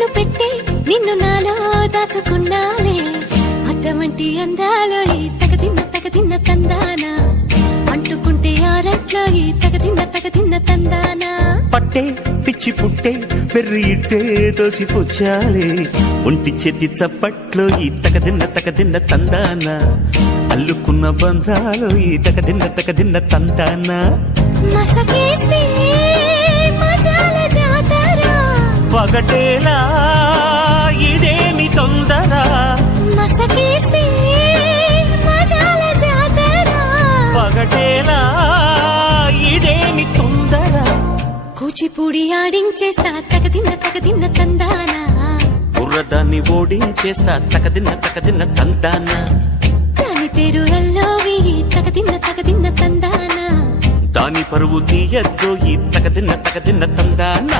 కన్ను పెట్టే నిన్ను నాలో దాచుకున్నానే అద్దమంటి అందాలో ఈ తగదిన్న తందానా అంటుకుంటే ఆరట్లో ఈ తగదిన్న తందానా పట్టే పిచ్చి పుట్టే పెర్రి ఇట్టే దోసిపుచ్చాలే ఒంటి చేతి చప్పట్లో ఈ తగదిన్న తందానా అల్లుకున్న బంధాలు ఈ తగదిన్న తందానా మసకేస్తే మజాల జాతర పగటేలా ఇదేమి తొందర మసకేస్తే మజాల జాతర పగటేలా ఇదేమి తొందర కూచిపూడి ఆడించేస్తా తగదిన్న తందానా బుర్రదాన్ని ఓడించేస్తా తగదిన్న తందానా దాని పేరు ఎల్లోవి తగదిన్న తందానా దాని పరువు తీయద్దు ఈ తగదిన్న తందానా